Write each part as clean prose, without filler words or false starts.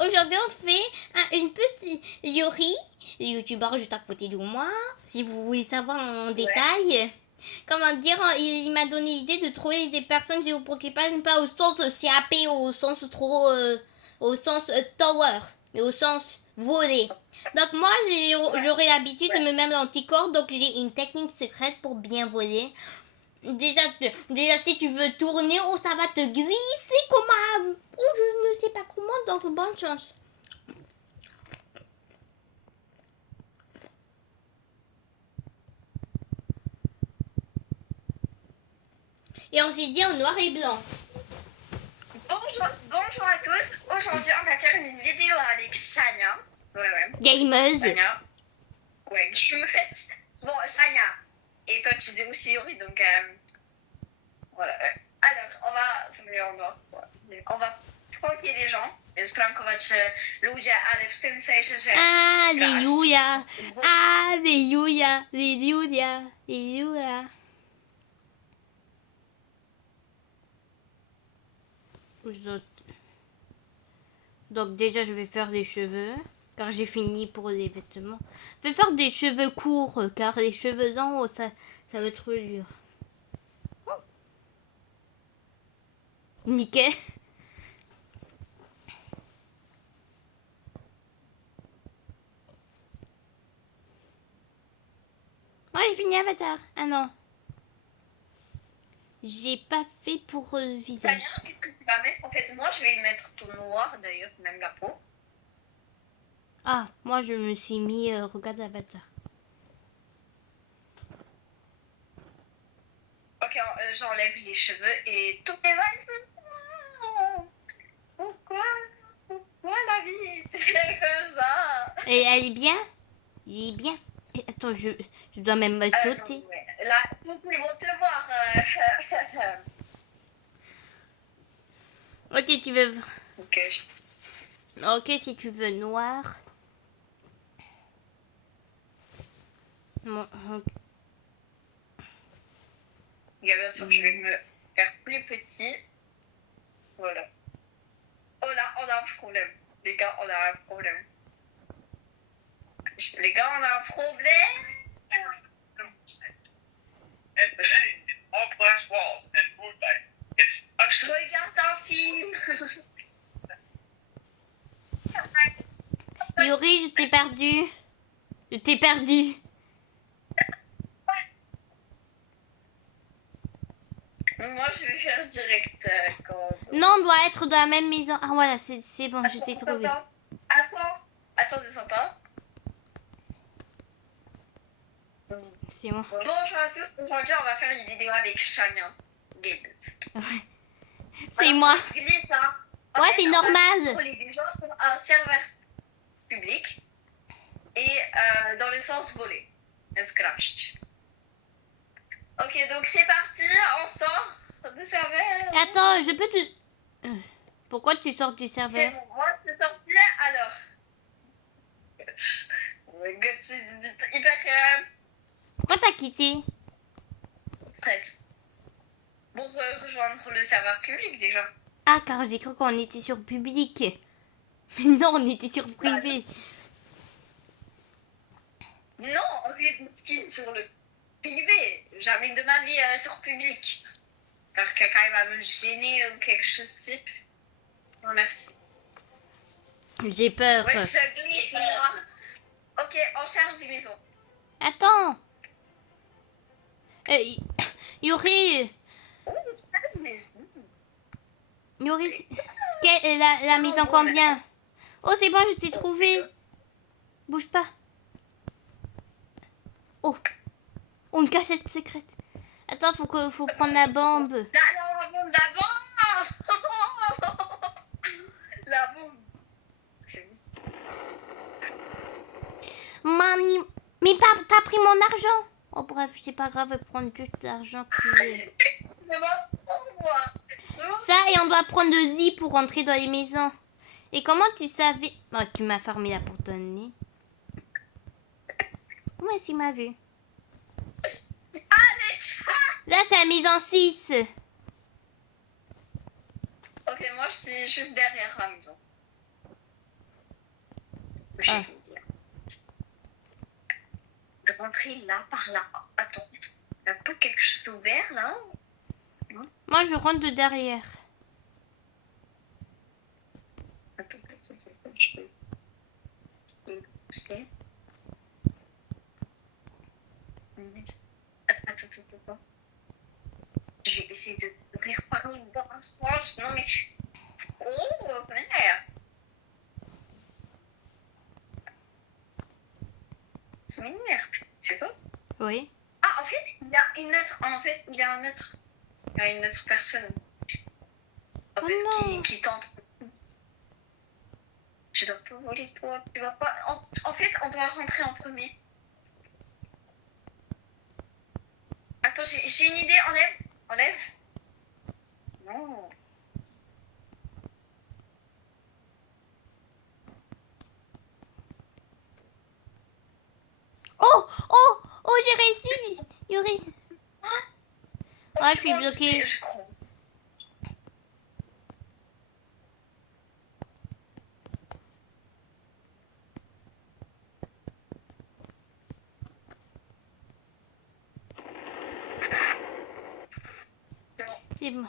Aujourd'hui, on fait une petite Yuri, le youtubeur juste à côté de moi. Si vous voulez savoir en détail. Comment dire, il m'a donné l'idée de trouver des personnes sur Pokémon, pas au sens CAP, au sens trop, au sens tower, mais au sens voler. Donc moi, j'aurais l'habitude de me mettre l'anticorps, donc j'ai une technique secrète pour bien voler. Déjà, si tu veux tourner, oh, ça va te glisser comme un... Oh, je ne sais pas comment, donc bonne chance. Et on s'est dit en noir et blanc. Bonjour à tous. Aujourd'hui, on va faire une vidéo avec Shania. Gameuse. Shania. Ouais, gameuse. Bon, Shania. Et toi, tu dis aussi Yuri, donc voilà. Alors, on va provoquer les gens. Sprankować ludzie, ale w tym sensie, że... Alléluia. Alléluia. Alléluia. Alléluia. Donc déjà je vais faire des cheveux car j'ai fini pour les vêtements. Je vais faire des cheveux courts car les cheveux d'en haut ça va être trop dur. Oh. Nickel. Oh, j'ai fini Avatar. Ah non. J'ai pas fait pour le visage. Qu'est-ce que tu vas mettre? En fait, moi, je vais y mettre tout noir, d'ailleurs, même la peau. Ah, moi, je me suis mis regarde Avatar. Ok, j'enlève les cheveux et tous les vêtements. Pourquoi la vie c'est comme ça? Et elle est bien? Elle est bien. Et attends, je dois même me sauter. Non, ouais. Là, tous ils vont te voir. Ok, tu veux... Ok. Ok, si tu veux noir. Bon, ok. Bien sûr, je vais me faire plus petit. Voilà. Oh là, on a un problème. Les gars, on a un problème. Les gars, on a un problème. Je regarde un film. Yuri, je t'ai perdu. Je t'ai perdu. Moi, je vais faire direct. Non, on doit être dans la même maison. Ah voilà, c'est bon, je t'ai trouvé. Attends, descends pas. C'est moi. Bonjour à tous. Aujourd'hui, on va faire une vidéo avec Shania Gameuse. Ouais. C'est moi. Je glisse, hein. Ouais, c'est normal. Contrôler des gens sur un serveur public et dans le sens volé. Scratch. Ok, donc c'est parti. On sort du serveur. Attends, je peux te... Pourquoi tu sors du serveur? C'est bon, moi je suis sortie. Alors. C'est hyper... Pourquoi t'as quitté? Stress. Pour rejoindre le serveur public déjà. Ah, car j'ai cru qu'on était sur public. Mais non, on était sur privé. Non, on fait une skin sur le privé. Jamais de ma vie sur public. Car quelqu'un va me gêner ou quelque chose de type. Non, merci. J'ai peur. Ouais, je glisse, moi. Ok, on cherche des maisons. Attends. Yuri. Oh, c'est pas une maison. Yuri, la maison combien? Oh, c'est bon, je t'ai trouvé. Bouge pas. Oh. Oh, une cachette secrète. Attends, faut prendre la bombe. La bombe. La bombe. C'est où? Mamie, mais t'as pris mon argent. Oh bref, c'est pas grave, je vais prendre juste l'argent qui... C'est bon pour moi. Ça, et on doit prendre le Z pour rentrer dans les maisons. Et comment tu savais... Oh, tu m'as fermé là pour ton nez. Où est-ce qu'il m'a vu? Là, c'est la maison 6. Ok, moi je suis juste derrière la maison. J'ai Ah. une idée. De rentrer là, par là. Attends. Un peu quelque chose ouvert là. Moi, je rentre de derrière. Attends, je peux pousser. Attends. Je vais essayer de ouvrir par une basse. Non mais. Oh, ça m'énerve. Ça m'énerve. C'est ça? Oui. Ah, en fait, il y a une autre. En fait, il y a un autre. Il y a une autre personne. En Oh fait, non. qui tente. Je dois pas voler toi. Tu vas pas. En fait, on doit rentrer en premier. Attends, j'ai une idée. Enlève. Non. Oh, j'ai réussi, Yuri. Ah, je suis Franchement, bloquée. Je crois. C'est bon.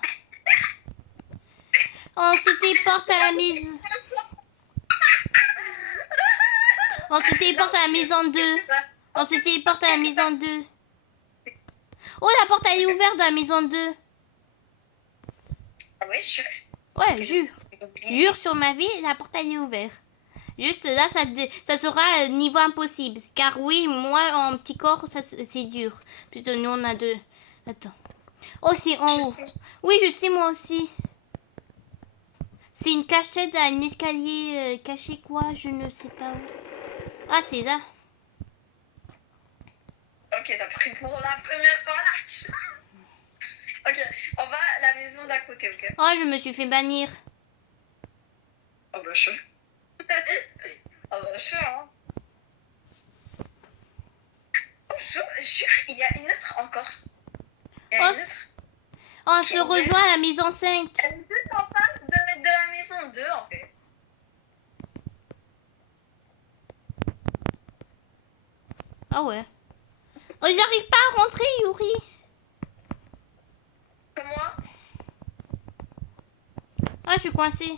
On se téléporte à la maison. On se téléporte à la maison 2. On se téléporte à la maison 2. Oh, la porte elle est ouverte dans la maison 2. Ah ouais, sûr. Ouais, jure. Jure sur ma vie, la porte elle est ouverte. Juste là, ça sera niveau impossible. Car oui, moi en petit corps, c'est dur. Plutôt nous on a deux. Attends. Oh, c'est en haut. Oui, je sais moi aussi. C'est une cachette à un escalier caché quoi, je ne sais pas où. Ah, c'est là. Ok, t'as pris pour la première fois là. Ok, on va à la maison d'à côté, ok? Oh, je me suis fait bannir. Oh bah chaud. Oh bah chaud, hein. Oh chaud, jure, il y a une autre encore. Il y a une autre. On se rejoint à la maison 5. Elle est juste en face de la maison 2 en fait. Ah ouais. Oh, j'arrive pas à rentrer, Yuri. Comme moi. Ah, je suis coincée.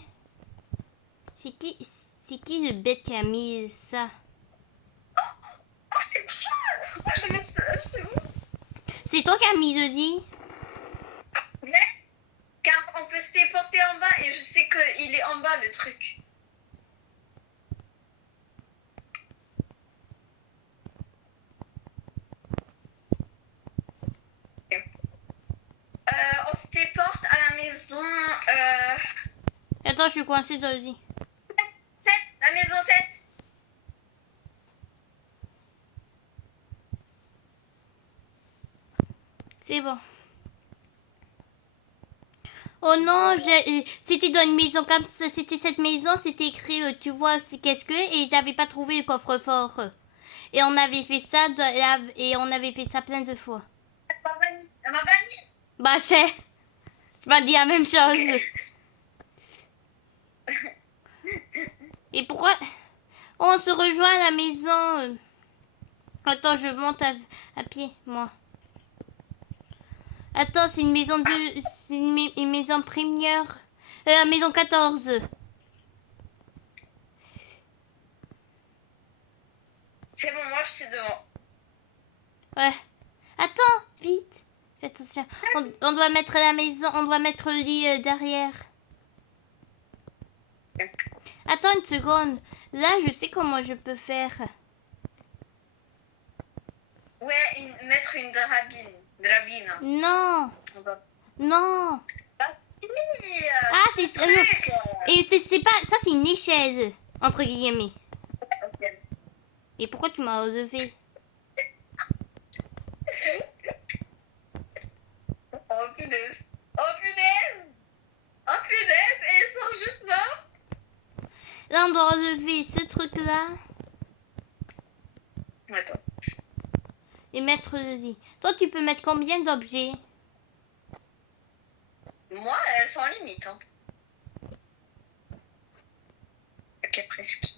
C'est qui le bête qui a mis ça? Oh, c'est bien. Oh, c'est bon. C'est toi qui as mis le lit? Mais, car on peut se téléporter en bas et je sais qu'il est en bas le truc. On se téléporte à la maison Attends, je suis coincée dans le lit. 7. La maison 7. C'est bon. Oh non, c'était dans une maison comme ça. C'était cette maison, c'était écrit, tu vois, c'est qu'est-ce que... Et j'avais pas trouvé le coffre-fort. Et on avait fait ça, et on avait fait ça plein de fois. Elle m'a banni. Bah, je m'as dit la même chose. Et pourquoi... On se rejoint à la maison. Attends, je monte à pied, moi. Attends, c'est une maison de... C'est une maison première. La maison 14. C'est bon, moi je suis devant. Ouais. Attends, vite. Fais attention. On doit mettre la maison, on doit mettre le lit derrière. Attends une seconde. Là, je sais comment je peux faire. Ouais, mettre une drabine. Non. Non. Ah, c'est ça. Truc. Et c'est pas... Ça, c'est une échelle. Entre guillemets. Ok. Et pourquoi tu m'as relevé? Oh punaise. Oh punaise. Oh punaise. Et ils sont juste là. Là, on doit relever ce truc-là Attends. et mettre le lit. Toi, tu peux mettre combien d'objets? Moi, sans limite. Hein. Ok, presque.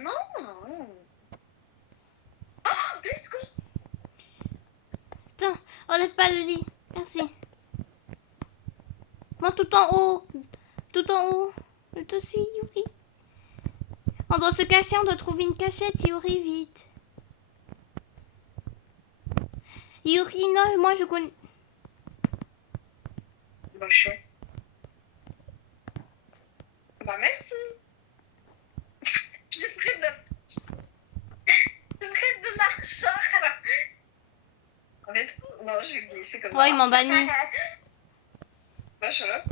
non. Oh, let's go. Attends, enlève pas le lit. Merci. Moi, tout en haut. Tout en haut. Je te suis, Yuri. On doit se cacher, on doit trouver une cachette, Yuri, vite. Yuri, non, moi je connais. Bah, je sais. Bah, merci. J'ai pris de l'argent. En fait, non, j'ai oublié, c'est comme ça. Oh, ils m'ont banni. Bah, je sais.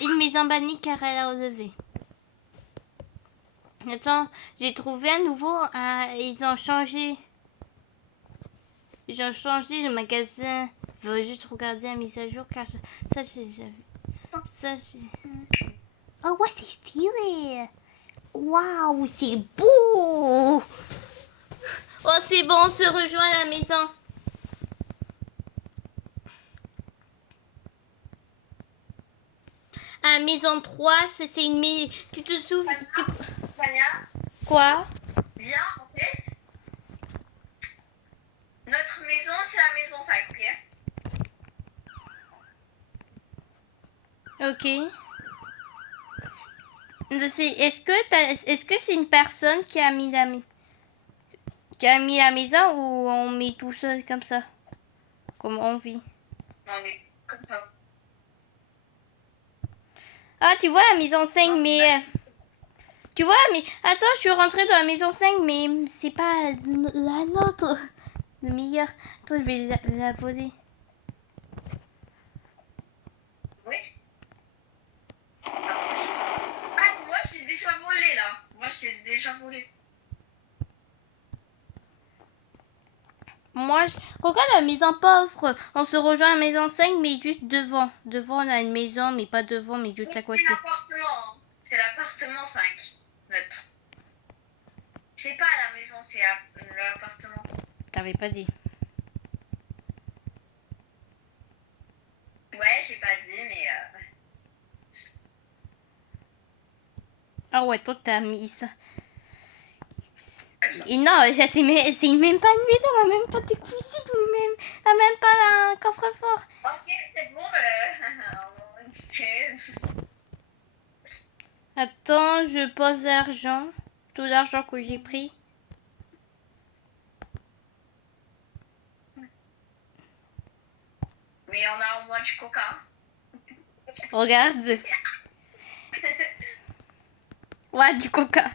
Ils m'ont banni car elle a relevé. Attends, j'ai trouvé un nouveau. Ils ont changé. Ils ont changé le magasin. Je veux juste regarder la mise à jour car ça j'ai déjà vu. Ça j'ai. Oh ouais, c'est stylé. Waouh, c'est beau. Oh c'est bon, on se rejoint à la maison. À la maison 3, c'est une maison. Tu te souviens Tania, Quoi? viens, en fait. Notre maison, c'est la maison 5, ok? Ok. Est-ce que c'est une personne qui a mis la maison ou on met tout seul comme ça? Comme on vit? Non, on est comme ça. Ah, tu vois la maison 5, Non, mais... Tu vois, mais... Attends, je suis rentrée dans la maison 5, mais c'est pas la nôtre. Le meilleur. Attends, je vais la voler. Oui. Ah, moi, j'ai déjà volé, là. Moi, j'ai déjà volé. Moi, regarde la maison pauvre. On se rejoint à la maison 5, mais juste devant. Devant, on a une maison, mais pas devant, mais juste Oui, à côté. c'est l'appartement. Hein. C'est l'appartement 5, notre. C'est pas la maison, c'est l'appartement. T'avais pas dit. Ouais, j'ai pas dit, mais... Ah ouais, toi, t'as mis ça. Et non, c'est même pas une maison, on a même pas de cuisine, on a même pas un coffre-fort. Ok, c'est bon. Attends, je pose l'argent. Tout l'argent que j'ai pris. Mais on a au moins du coca. Regarde. Ouais, du coca.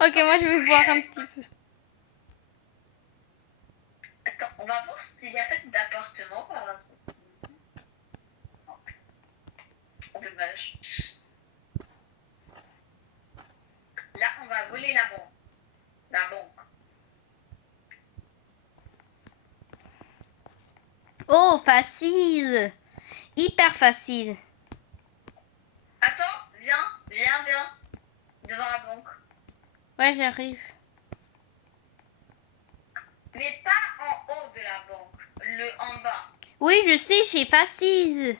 Ok, moi je vais boire un petit peu. Attends, on va voir s'il n'y a pas d'appartement par là. Dommage. Là, on va voler la banque. La banque. Oh, facile. Hyper facile. Attends, viens. Devant la banque. Ouais, j'arrive. Mais pas en haut de la banque. Le en bas. Oui, je sais, c'est facile.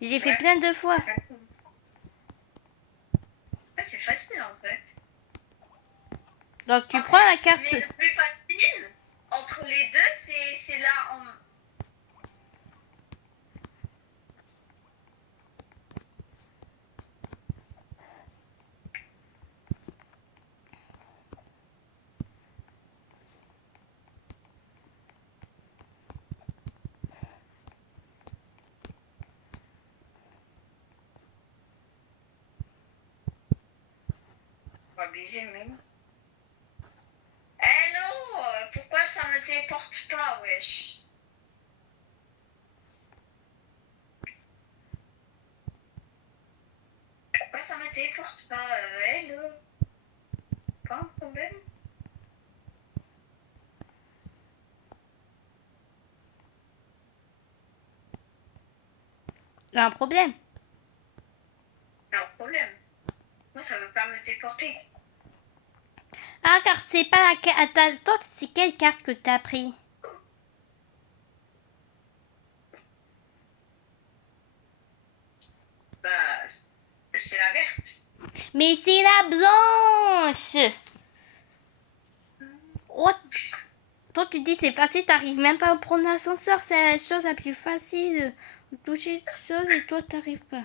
J'ai fait Ouais. plein de fois. C'est facile en fait. Donc tu prends la carte. Mais le plus facile entre les deux, c'est là en. On va obliger même. Hello, pourquoi ça me téléporte pas, wesh? Pourquoi ça me téléporte pas, hello? Pas un problème? J'ai un problème. Pas un problème. Moi, ça veut pas me téléporter. Ah, car c'est pas la carte. Attends, c'est quelle carte que t'as pris? Bah, Mais c'est la blanche. Oh. Toi, tu dis c'est facile, t'arrives même pas à prendre l'ascenseur. C'est la chose la plus facile. Toucher chose et toi, t'arrives pas.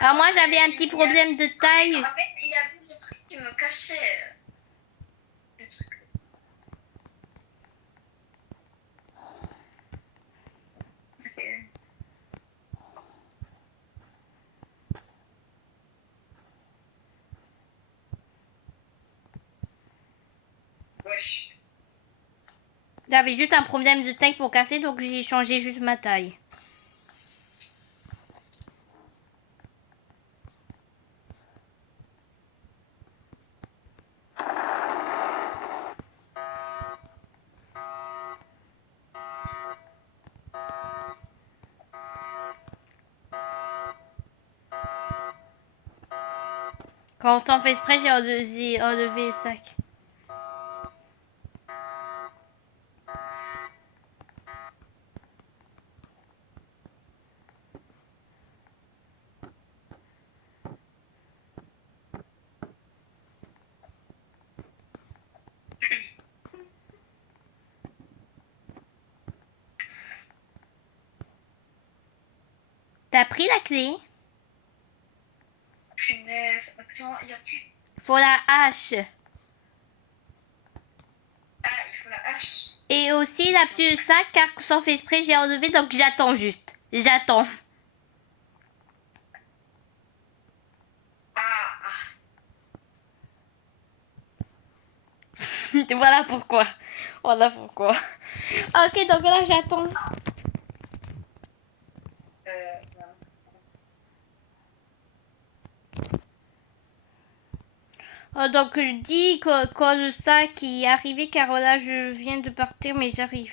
Alors moi, j'avais un petit problème de taille. En fait, il y avait ce truc qui me cachait. Le truc. Ok. Wesh. J'avais juste un problème de taille pour casser, donc j'ai changé juste ma taille. Quand on s'en fait exprès, j'ai enlevé le sac. T'as pris la clé? Punaise. Attends, il y a plus. Faut la hache. Ah, il faut la hache. Et aussi, la plus le sac, car sans fait exprès, j'ai enlevé, donc j'attends juste. J'attends. Ah. Voilà pourquoi. Voilà pourquoi. Ok, donc là, j'attends. Non. Donc, je dis que quand le sac est arrivé, car là, je viens de partir, mais j'arrive.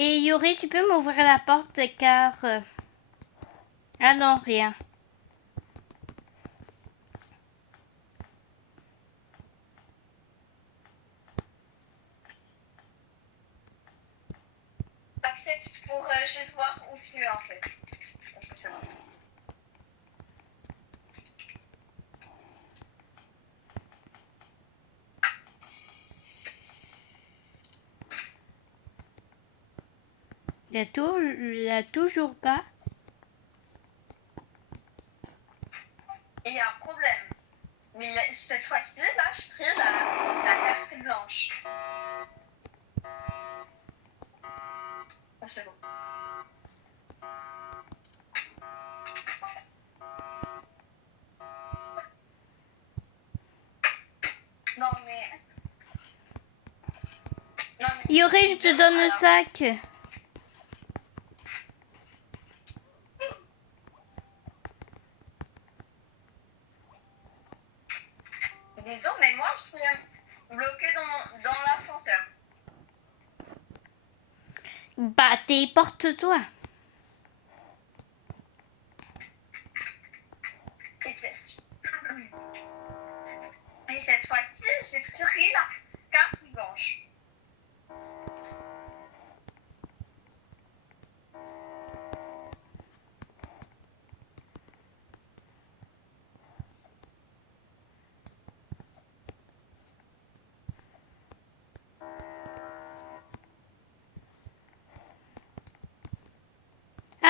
Et Yuri, tu peux m'ouvrir la porte, car... Ah non, rien. Accepte pour chez soi où tu es en fait. Ok, c'est bon. Il y a toujours pas. Il y a un problème. Mais cette fois-ci, là, je pris la carte blanche. Ah, c'est bon. Non, mais... Non, mais... Yuri, je te donne le sac. Désolé, mais moi, je suis bloquée dans l'ascenseur. Bah, téléporte-toi. Et cette fois-ci, j'ai pris la carte blanche.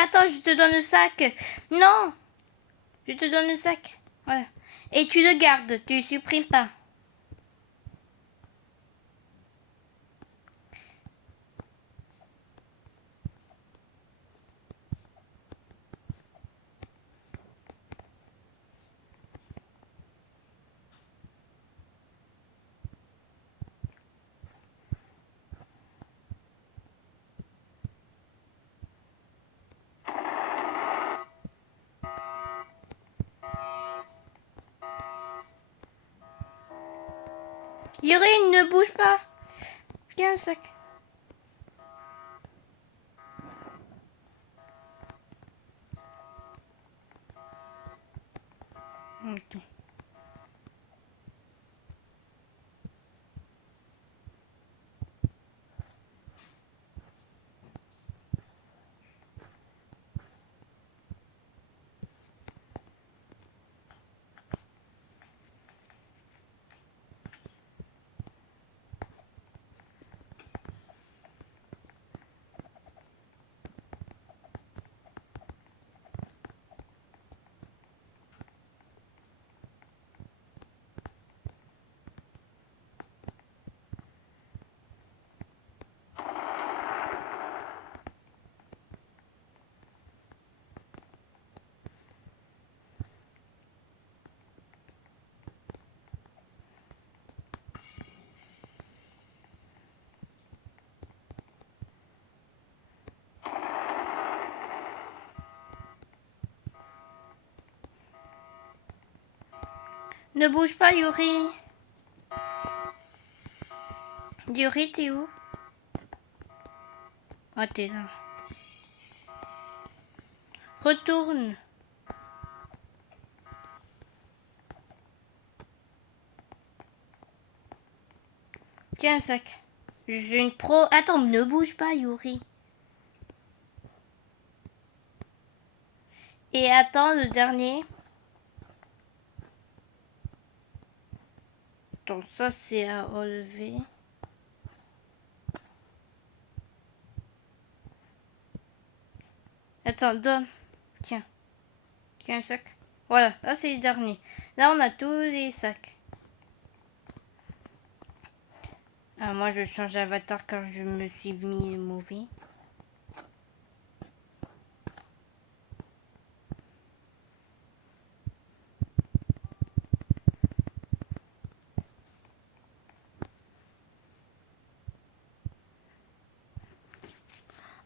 Attends, je te donne le sac. Non, je te donne le sac. Voilà. Et tu le gardes, tu le supprimes pas. Yuri, ne bouge pas. Quel sac? Ok. Ne bouge pas, Yuri. Yuri, t'es où? Ah, t'es là. Retourne. Tiens, un sac. J'ai une pro... Attends, ne bouge pas, Yuri. Et attends, le dernier. Donc ça, c'est à relever. Attends, donne. Tiens. Tiens, un sac. Voilà, là, c'est le dernier. Là, on a tous les sacs. Ah, moi, je change d'avatar car je me suis mis mauvais.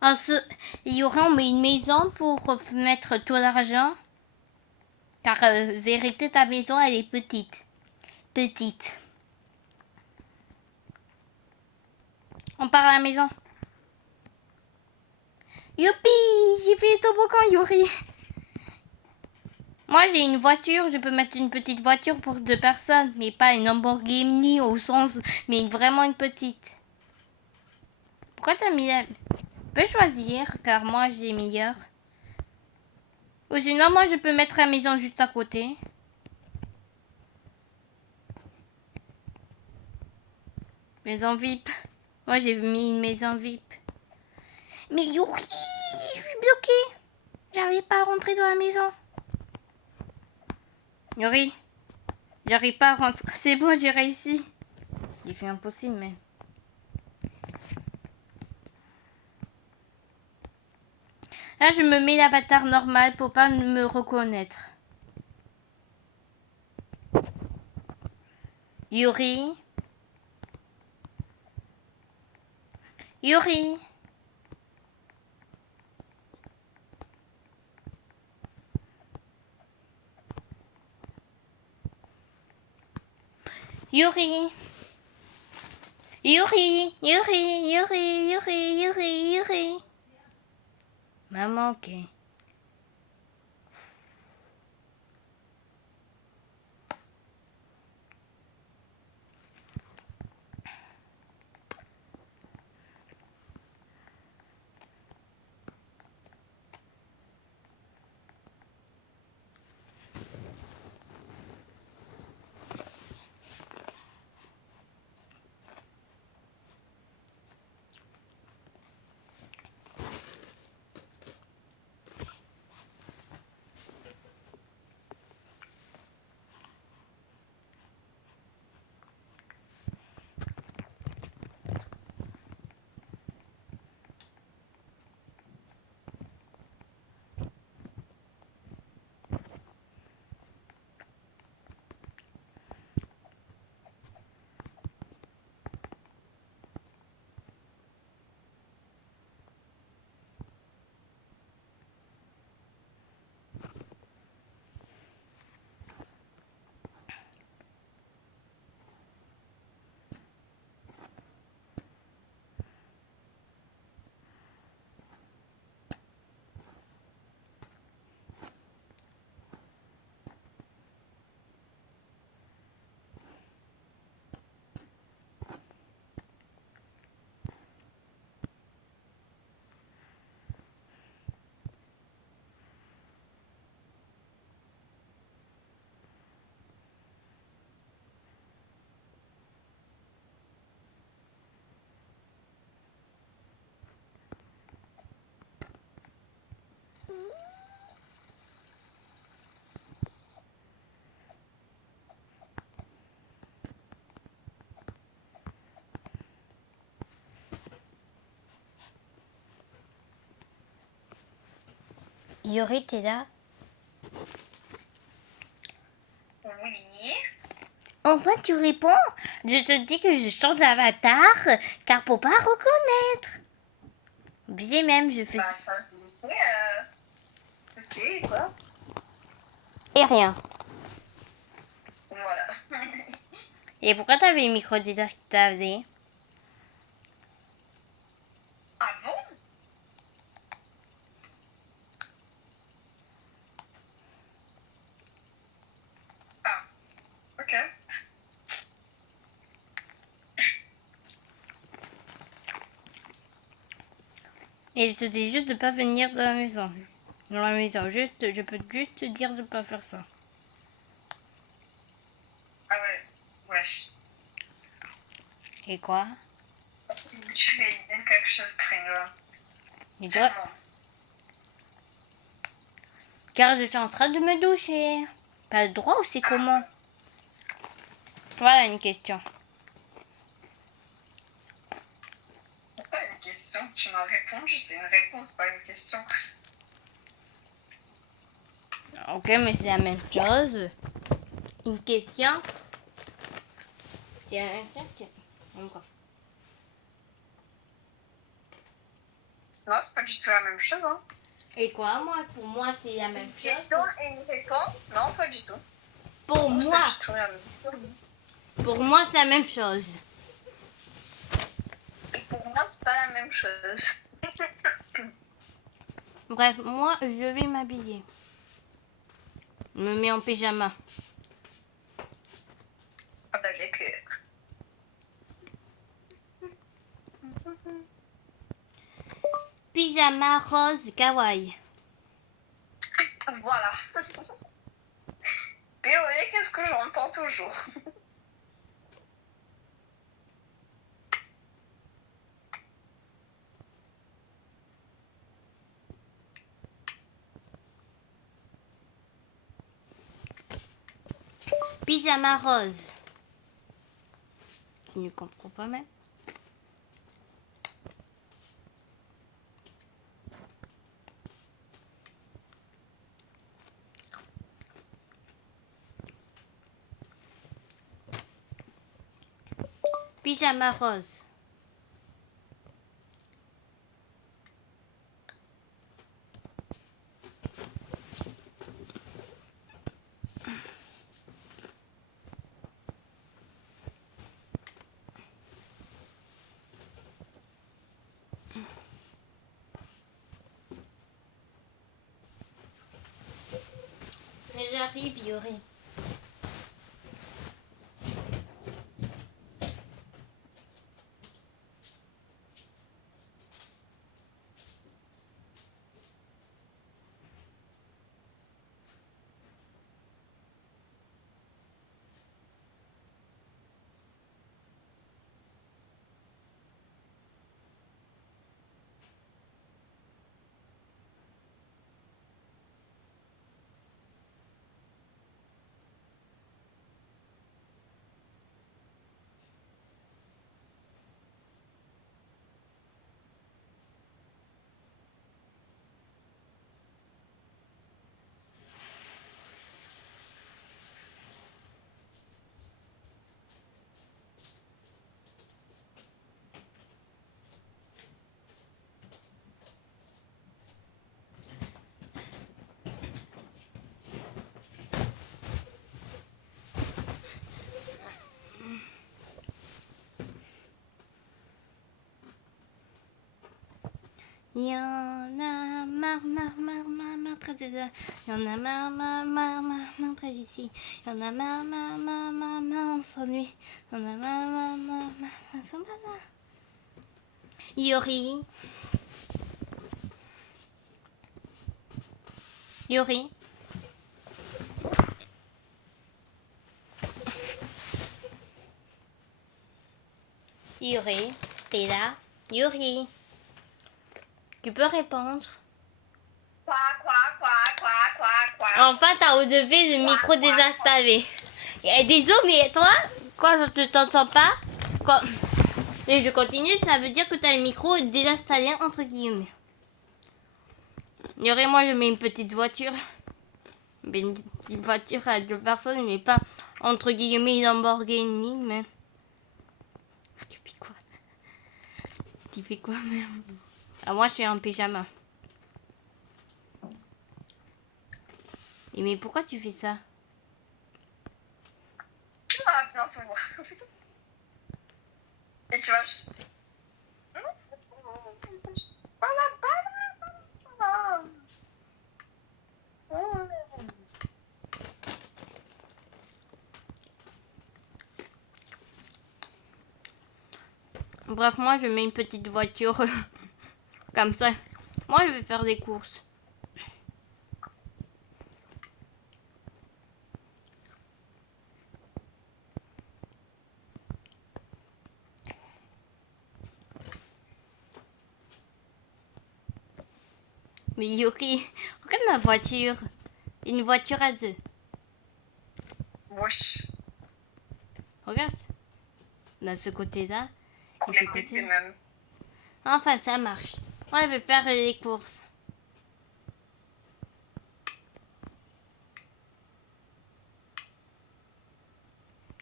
Ah, il y aura on met une maison pour mettre tout l'argent. Car vérité, ta maison, elle est petite. Petite. On part à la maison. Youpi! J'ai fait le toboggan, Yuri. Moi, j'ai une voiture. Je peux mettre une petite voiture pour 2 personnes. Mais pas une Lamborghini au sens... Mais vraiment une petite. Pourquoi t'as mis la... Je peux choisir, car moi, j'ai meilleur. Ou sinon, moi, je peux mettre la maison juste à côté. Maison VIP. Moi, j'ai mis une maison VIP. Mais Yuri, je suis bloquée. J'arrive pas à rentrer dans la maison. Yuri, j'arrive pas à rentrer. C'est bon, j'ai réussi. J'ai fait impossible, mais... Là, je me mets l'avatar normal pour pas me reconnaître. Yuri. Yuri. Yuri. Yuri. Yuri. Yuri. Yuri. Yuri. Yuri. Maman, ok. Yuri, t'es là? Oui. Enfin, tu réponds? Je te dis que je change d'avatar, car pour pas reconnaître. Obligé même, je fais... Bah, ça, oui, ok, et quoi? Et rien. Voilà. Et pourquoi t'avais le micro désactivé? Ah bon? Ah, ok. Et je te dis juste de pas venir dans la maison. Dans la maison, juste, je peux juste te dire de pas faire ça. Ah ouais, wesh. Et quoi? Tu fais quelque chose craint là. Je dois... Sûrement. Car je suis en train de me doucher. Pas le droit ou c'est comment? Voilà une question. C'est pas une question, tu m'as répondu, c'est une réponse, pas une question. Ok, mais c'est la même chose. Une question. C'est la même chose. Encore. Non, c'est pas du tout la même chose, hein. Et quoi, moi? Pour moi, c'est la même Une chose. question et une réponse? Non, pas du tout. Pour Non, c'est moi, pas du tout la même chose. pour moi, c'est la même chose. Et pour moi, c'est pas la même chose. Bref, moi, je vais m'habiller. Je me mets en pyjama. Ah bah, j'ai que... Pyjama rose kawaii. Voilà. POE, qu'est-ce que j'entends toujours? Pyjama rose. Tu ne comprends pas même? Pyjama rose. J'arrive, Yuri. Y en a marre, très dedans. Y en a marre, très ici. Y en a marre, on s'ennuie. Y en a marre, on s'en va là. Yuri. Yuri. Yuri, t'es là? Yuri. Tu peux répondre? Quoi? Enfin, t'as relevé le micro désactivé. Désolé, mais toi, quoi, je ne t'entends pas? Quoi? Et je continue, ça veut dire que t'as le micro désinstallé entre guillemets. Yuri, moi, je mets une petite voiture. Mais une petite voiture à 2 personnes, mais pas entre guillemets une Lamborghini, mais... Tu fais quoi? Tu fais quoi, même? Ah, moi, je suis en pyjama. Et mais pourquoi tu fais ça? Tu vas bien te voir. Et tu vas juste... Bref, moi, je mets une petite voiture comme ça. Moi, je vais faire des courses. Mais Yuri, regarde ma voiture. Une voiture à 2. Wesh. Regarde. On a ce côté-là et ce côté. Même. Enfin, ça marche. Moi, je vais faire les courses.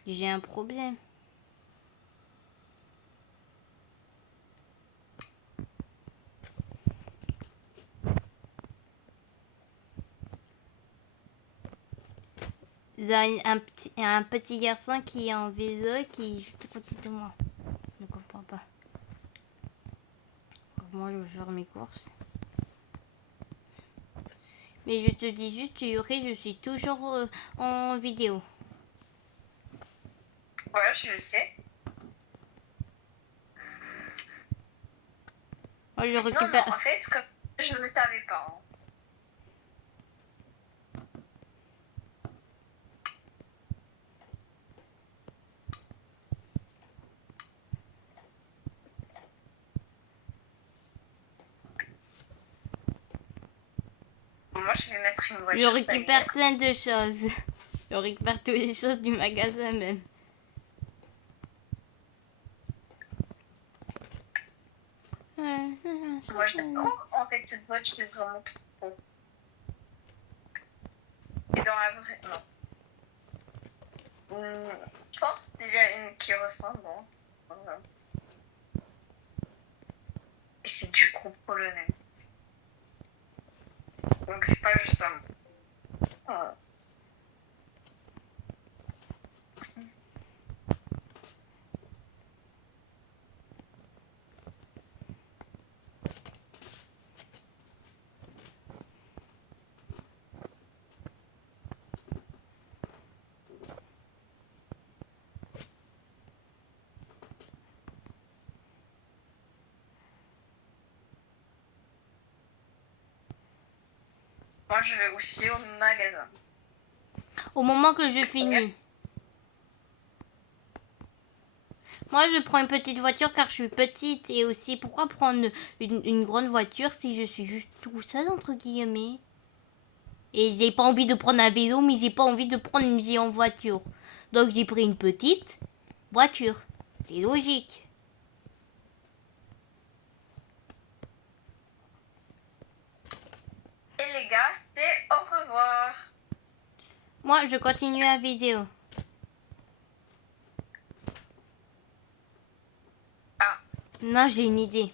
J'ai un problème. Il y a un petit garçon qui est en vélo qui est juste à côté de moi. Je ne comprends pas. Moi, je vais faire mes courses. Mais je te dis juste, Yuri, je suis toujours en vidéo. Ouais, je le sais. Moi, je récupère... Non, en fait, comme je ne le savais pas. Hein. Moi, je vais mettre une voiture. Je récupère plein de choses. Je récupère toutes les choses du magasin même. Moi, j'aime trop en fait cette voiture est vraiment trop. Et dans la vraie. Non. Je pense qu'il y a une qui ressemble. Hein. Voilà. Et c'est du groupe polonais. Donc c'est pas juste un. Voilà. Moi, je vais aussi au magasin. Au moment que je finis. Moi, je prends une petite voiture car je suis petite. Et aussi, pourquoi prendre une grande voiture si je suis juste tout seul, entre guillemets? Et j'ai pas envie de prendre un vélo, mais j'ai pas envie de prendre une géante voiture. Donc, j'ai pris une petite voiture. C'est logique. Et les gars, c'est au revoir. Moi, je continue la vidéo. Ah. Non, j'ai une idée.